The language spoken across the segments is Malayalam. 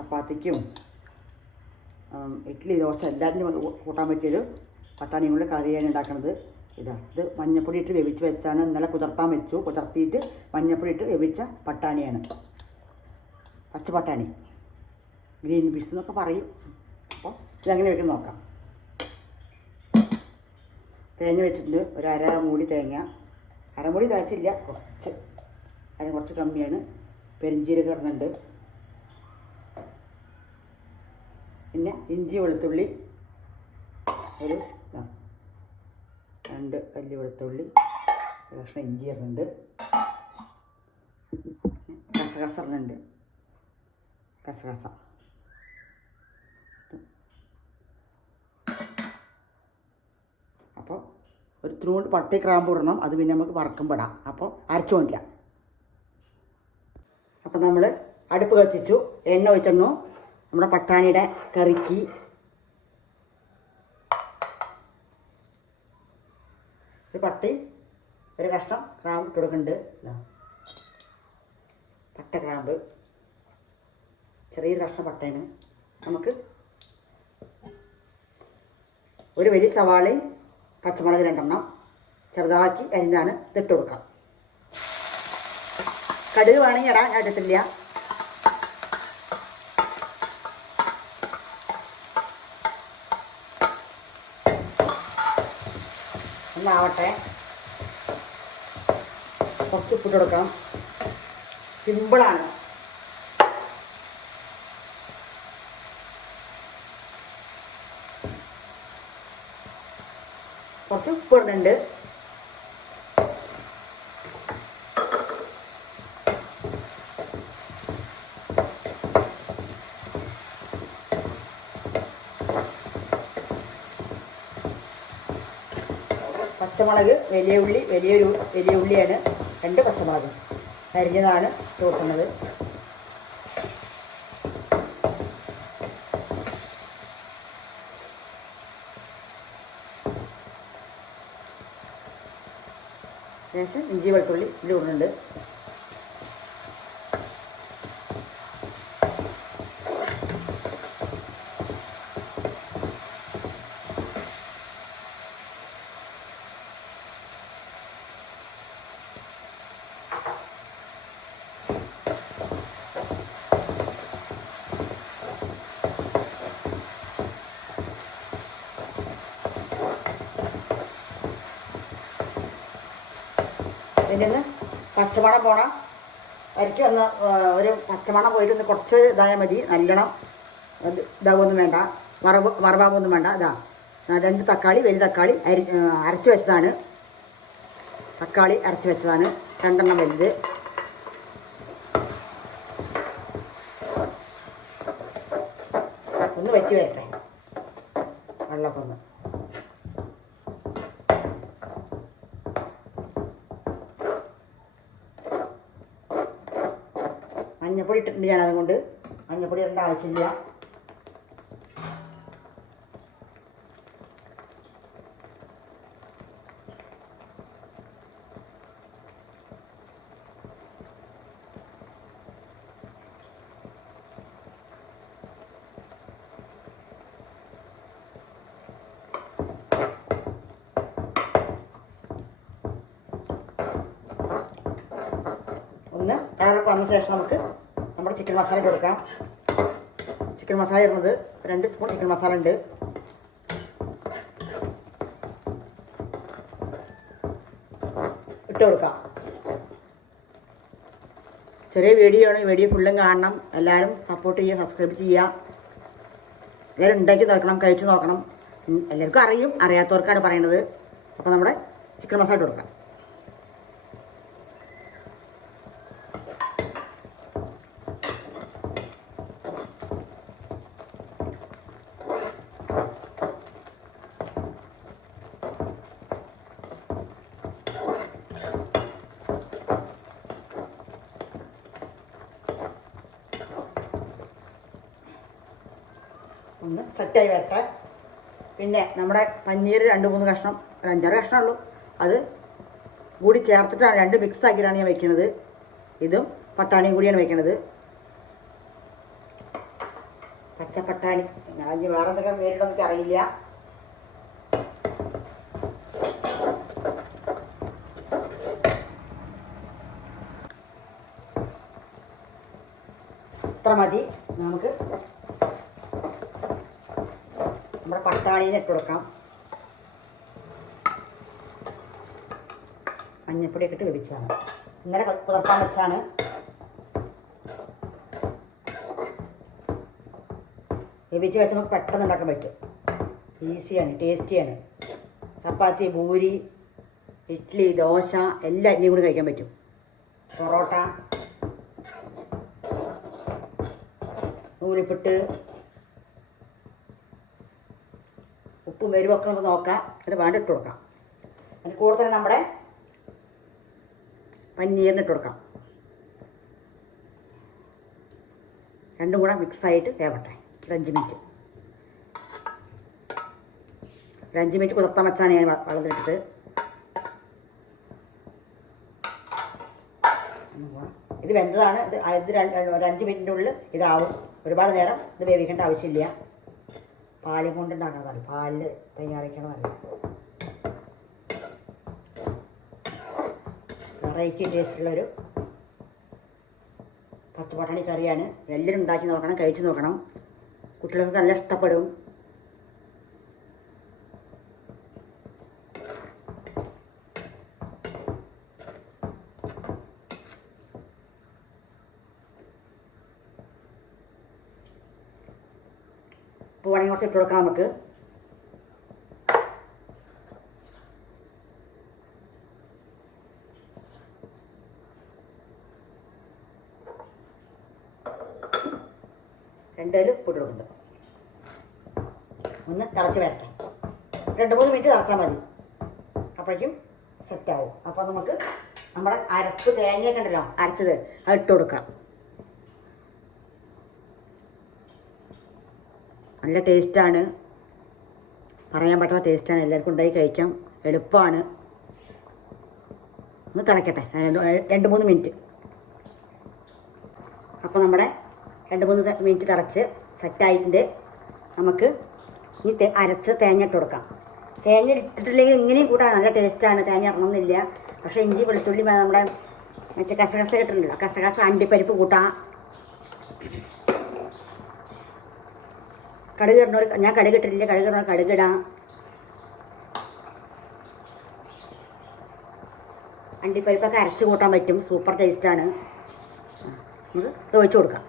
ചപ്പാത്തിക്കും ഇഡ്ഡലി ദോശ എല്ലാറ്റിനും കൂട്ടാൻ പറ്റിയൊരു പട്ടാണിയും കൊണ്ട് കറിയാണ് ഉണ്ടാക്കുന്നത്. ഇത് മഞ്ഞപ്പൊടി ഇട്ട് വേവിച്ച് വെച്ചാണ്. ഇന്നലെ കുതിർത്താൻ വെച്ചു. കുതിർത്തിയിട്ട് മഞ്ഞപ്പൊടി ഇട്ട് വേവിച്ച പട്ടാണിയാണ്, പച്ച പട്ടാണി, ഗ്രീൻ പീസ് എന്നൊക്കെ പറയും. അപ്പോൾ ഇതെങ്ങനെ വെക്കണം നോക്കാം. തേങ്ങ വെച്ചിട്ടുണ്ട്, ഒരു അരമൂടി തേങ്ങ. അരമൂടി തിളച്ചില്ല, കുറച്ച് കമ്മിയാണ്. പെരിഞ്ചീരകം ഇടുന്നുണ്ട്. പിന്നെ ഇഞ്ചി വെളുത്തുള്ളി ഒരു 2 അല്ലി വെളുത്തുള്ളി, കഷ്ണം ഇഞ്ചി ഇടുന്നുണ്ട്. കസകസ ഇടുന്നുണ്ട്, കസകസ. അപ്പോൾ ഒരു ത്രൂണ്ട് പട്ടി ക്രാമ്പ് ഇടണം. അത് പിന്നെ നമുക്ക് വറക്കുമ്പോടാം. അപ്പോൾ അരച്ചു കൊണ്ടില്ല. അപ്പം നമ്മൾ അടുപ്പ് കത്തിച്ചു, എണ്ണ ഒഴിച്ചെണ്ണു. നമ്മുടെ പട്ടാണിയുടെ കറിക്ക് ഒരു പട്ടി, ഒരു കഷ്ണം ക്രാമ്പ് ഇട്ട് കൊടുക്കുന്നുണ്ട്. പട്ട ക്രാമ്പ്, ചെറിയൊരു കഷ്ണം പട്ടയാണ്. നമുക്ക് ഒരു വലിയ സവാളയും പച്ചമുളക് 2 എണ്ണം ചെറുതാക്കി അരിഞ്ഞാണ് ഇതിട്ട് കൊടുക്കാം. കടുക് വേണമെങ്കിൽ ഇടാൻ, ഞാൻ ഇട്ടിട്ടില്ല. ഒന്നാവട്ടെ. കുറച്ച് ഉപ്പിട്ട് കൊടുക്കാം. സിമ്പിളാണ്. കുറച്ച് ഉപ്പ് ഇടുന്നുണ്ട്. പച്ചമുളക്, വലിയ ഉള്ളിയാണ്. 2 പച്ചമുളക് അരിഞ്ഞതാണ് കൂട്ടുന്നത്. ശേഷം ഇഞ്ചി വെളുത്തുള്ളി ഇതിലിടുന്നുണ്ട്. ഇതിൽ നിന്ന് പച്ചമണം പോണം. വരയ്ക്ക് ഒന്ന് ഒരു പച്ചമണം പോയിട്ട് ഒന്ന് കുറച്ച് ഇതായാൽ മതി. നല്ലോണം ഇതാവൊന്നും വേണ്ട, വറവാകൊന്നും വേണ്ട. 2 തക്കാളി, വലിയ തക്കാളി അരച്ച് വെച്ചതാണ്. തക്കാളി അരച്ച് വെച്ചതാണ്, 2 എണ്ണം വലുത്. ഒന്ന് വറ്റി വരട്ടെ, വെള്ളമൊക്കെ ഒന്ന്. മഞ്ഞപ്പൊടി ഇട്ടിട്ടുണ്ട് ഞാൻ, അതുകൊണ്ട് മഞ്ഞപ്പൊടി ഇടേണ്ട ആവശ്യമില്ല. ഒന്ന് കളറൊക്കെ വന്ന ശേഷം നമുക്ക് നമ്മുടെ ചിക്കൻ മസാല ഇട്ട് കൊടുക്കാം. ചിക്കൻ മസാല ഇടുന്നത് 2 സ്പൂൺ ചിക്കൻ മസാല ഉണ്ട്. ഇട്ട് കൊടുക്കാം. ചെറിയ വീഡിയോ ആണ്, വീഡിയോ ഫുള്ളും കാണണം. എല്ലാവരും സപ്പോർട്ട് ചെയ്യുക, സബ്സ്ക്രൈബ് ചെയ്യുക. എല്ലാവരും ഉണ്ടാക്കി നോക്കണം, കഴിച്ച് നോക്കണം. എല്ലാവർക്കും അറിയും, അറിയാത്തവർക്കാണ് പറയണത്. അപ്പോൾ നമ്മുടെ ചിക്കൻ മസാല ഇട്ട് കൊടുക്കാം. ഒന്ന് സെറ്റായി വരട്ടെ. പിന്നെ നമ്മുടെ പനീർ 2-3 കഷ്ണം, ഒരു 5-6 കഷ്ണമുള്ളൂ. അത് കൂടി ചേർത്തിട്ടാണ്, 2 മിക്സ് ആക്കിയിട്ടാണ് ഞാൻ വയ്ക്കുന്നത്. ഇതും പട്ടാണിയും കൂടിയാണ് വയ്ക്കുന്നത്. പച്ചപ്പട്ടാണി. ഞാൻ ഇനി വേറെ എന്തൊക്കെ പേരിടുമെന്ന് എനിക്ക് അറിയില്ല. ഇത്ര മതി. നമുക്ക് നമ്മുടെ പട്ടാണീനെ ഇട്ട് കൊടുക്കാം. മഞ്ഞപ്പൊടിയൊക്കെ ഇട്ട് വേവിച്ചതാണ്. ഇന്നലെ കുതിർത്താൻ വെച്ചാണ്. വേവിച്ച് വെച്ച് നമുക്ക് പെട്ടെന്ന് ഉണ്ടാക്കാൻ പറ്റും. ഈസിയാണ്, ടേസ്റ്റിയാണ്. ചപ്പാത്തി, പൂരി, ഇഡ്ഡലി, ദോശ എല്ലാം ഇനിയും കൂടി കഴിക്കാൻ പറ്റും. പൊറോട്ട, നൂലിപ്പിട്ട്, ഉപ്പും എരിവൊക്കെ നമുക്ക് നോക്കാം. അത് വേണ്ട ഇട്ട് കൊടുക്കാം. അതിന് കൂടുതൽ നമ്മുടെ പനീറിന് ഇട്ട് കൊടുക്കാം. രണ്ടും കൂടെ മിക്സായിട്ട് വേവട്ടെ. ഒരു 5 മിനിറ്റ്. ഒരു 5 മിനിറ്റ് കുതിർത്താൻ വെച്ചാണ് ഞാൻ വെള്ളത്തിലിട്ടിട്ട്. ഇത് വെന്തതാണ്. ഇത് ഒരു 5 മിനിറ്റിനുള്ളിൽ ഇതാവും. ഒരുപാട് നേരം ഇത് വേവിക്കേണ്ട ആവശ്യമില്ല. പാലും കൊണ്ട് ഉണ്ടാക്കണതല്ല, പാലിൽ തയ്യാറാക്കണതല്ല. വെറൈറ്റി ടേസ്റ്റുള്ളൊരു പച്ചപ്പട്ടാണി കറിയാണ്. എല്ലാവരും ഉണ്ടാക്കി നോക്കണം, കഴിച്ച് നോക്കണം. കുട്ടികൾക്ക് നല്ല ഇഷ്ടപ്പെടും. ഇപ്പോൾ വേണമെങ്കിൽ കുറച്ച് ഇട്ട് കൊടുക്കാം നമുക്ക്. രണ്ടേലും ഉപ്പിട്ട് കൊടുക്കുന്നുണ്ട്. ഒന്ന് തിളച്ച് വരട്ടെ. 2-3 മിനിറ്റ് തിളച്ചാൽ മതി. അപ്പോഴേക്കും സെറ്റാവും. അപ്പോൾ നമുക്ക് നമ്മുടെ അരപ്പ് തേങ്ങയൊക്കെ ഉണ്ടല്ലോ, അരച്ചത് അത് ഇട്ട് കൊടുക്കാം. നല്ല ടേസ്റ്റാണ്, പറയാൻ പറ്റാത്ത ടേസ്റ്റാണ്. എല്ലാവർക്കും ഉണ്ടാക്കി കഴിക്കാം, എളുപ്പമാണ്. ഒന്ന് തിളക്കട്ടെ 2-3 മിനിറ്റ്. അപ്പോൾ നമ്മുടെ 2-3 മിനിറ്റ് തിളച്ച് സെറ്റായിട്ടുണ്ട്. നമുക്ക് ഈ അരച്ച് തേങ്ങ ഇട്ട് കൊടുക്കാം. തേങ്ങ ഇട്ടിട്ടില്ലെങ്കിൽ ഇങ്ങനെയും കൂട്ടാൻ നല്ല ടേസ്റ്റാണ്. തേങ്ങ ഇടണമെന്നില്ല. പക്ഷേ ഇഞ്ചി വെളുത്തുള്ളി നമ്മുടെ മറ്റേ കസകസ ഇട്ടിട്ടുണ്ടല്ലോ, കസകസ അണ്ടിപ്പരിപ്പ് കൂട്ടാം. കടുക് ഇടണോർ, ഞാൻ കടുക് ഇട്ടിട്ടില്ല, കടുക് ഇടണോർ കടുകിടാം. അണ്ടിപ്പരിപ്പൊക്കെ അരച്ച് കൂട്ടാൻ പറ്റും, സൂപ്പർ ടേസ്റ്റാണ്. നമുക്ക് ഇത് ഒഴിച്ച് കൊടുക്കാം.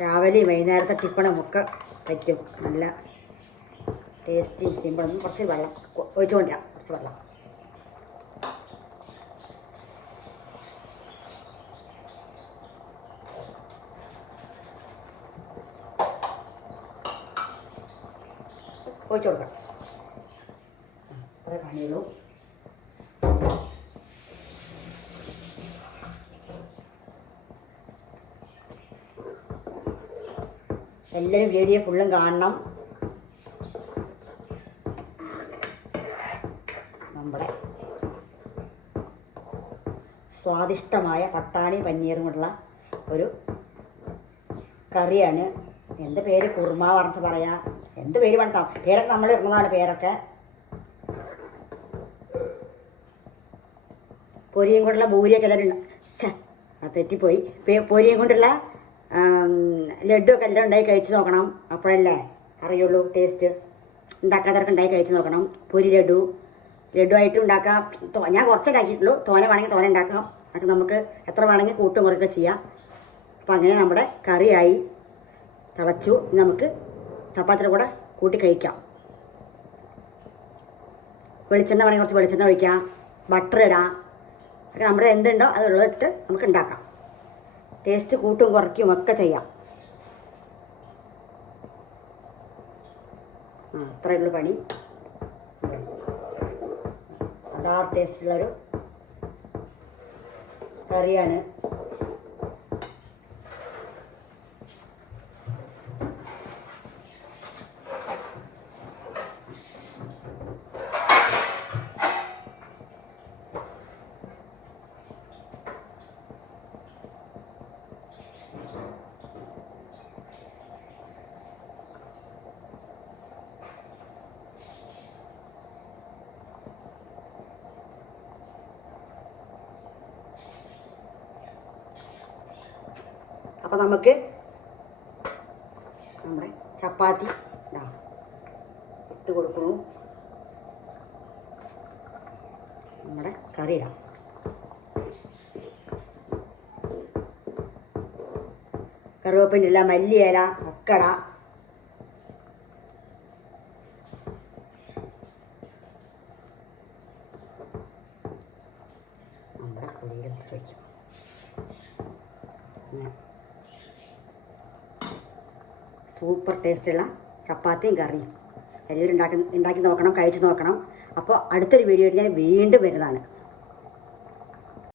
രാവിലെ വൈകുന്നേരത്തെ ടിഫണും ഒക്കെ പറ്റും. നല്ല ടേസ്റ്റി സിമ്പിളൊന്നും. കുറച്ച് വെള്ളം ഒഴിച്ച് കൊണ്ടുവരാം. കുറച്ച് വെള്ളം ഒഴിച്ച് കൊടുക്കാം. അത്രേ പണിയുള്ളൂ. എല്ലാവരും വീഡിയോ ഫുള്ളും കാണണം. നമ്മുടെ സ്വാദിഷ്ടമായ പട്ടാണി പനീറും കൊണ്ടുള്ള ഒരു കറിയാണ്. എൻ്റെ പേര് കുറുമ പറഞ്ഞ് പറയാം. എന്ത് പേര് വേണം, പേരൊക്കെ നമ്മൾ ഇടുന്നതാണ് പേരൊക്കെ. പൊരിയും കൊണ്ടുള്ള ഭൂരിയൊക്കെ എല്ലാവരും അത് തെറ്റിപ്പോയി. പൊരിയും കൊണ്ടുള്ള ലഡു ഒക്കെ എല്ലാം ഉണ്ടാക്കി കഴിച്ച് നോക്കണം. അപ്പോഴല്ലേ അറിയുള്ളൂ ടേസ്റ്റ്. ഉണ്ടാക്കാത്തവർക്ക് ഉണ്ടാക്കി കഴിച്ച് നോക്കണം. പൊരി ലഡു ആയിട്ട് ഉണ്ടാക്കാം. ഞാൻ കുറച്ചേ ഉണ്ടാക്കിയിട്ടുള്ളൂ. തോനെ വേണമെങ്കിൽ തോനെ ഉണ്ടാക്കാം. അത് നമുക്ക് എത്ര വേണമെങ്കിൽ കൂട്ടും കുറയൊക്കെ ചെയ്യാം. അപ്പം അങ്ങനെ നമ്മുടെ കറിയായി തിളച്ചു. നമുക്ക് ചപ്പാത്തിയുടെ കൂടെ കൂട്ടി കഴിക്കാം. വെളിച്ചെണ്ണ വേണമെങ്കിൽ കുറച്ച് വെളിച്ചെണ്ണ ഒഴിക്കാം, ബട്ടർ ഇടാം. ഒക്കെ നമ്മുടെ എന്തുണ്ടോ അത് ഉള്ളതിട്ട് നമുക്ക് ഉണ്ടാക്കാം. ടേസ്റ്റ് കൂട്ടും കുറയ്ക്കും ഒക്കെ ചെയ്യാം. അത്രയുള്ളൂ പണി. അതാ ടേസ്റ്റുള്ളൊരു കറിയാണ്. അപ്പോൾ നമുക്ക് നമ്മുടെ ചപ്പാത്തി ഇതാ ഇട്ട് കൊടുക്കണു. നമ്മുടെ കറി ഇടാം. കറിവേപ്പില, മല്ലിയില ഒക്കെ ഇടാം. നമ്മുടെ കുഴിയിൽ വയ്ക്കാം. സൂപ്പർ ടേസ്റ്റുള്ള ചപ്പാത്തിയും കറിയും എല്ലാവരും ഉണ്ടാക്കി നോക്കണം, കഴിച്ച് നോക്കണം. അപ്പോൾ അടുത്തൊരു വീഡിയോ ഞാൻ വീണ്ടും വരുന്നതാണ്.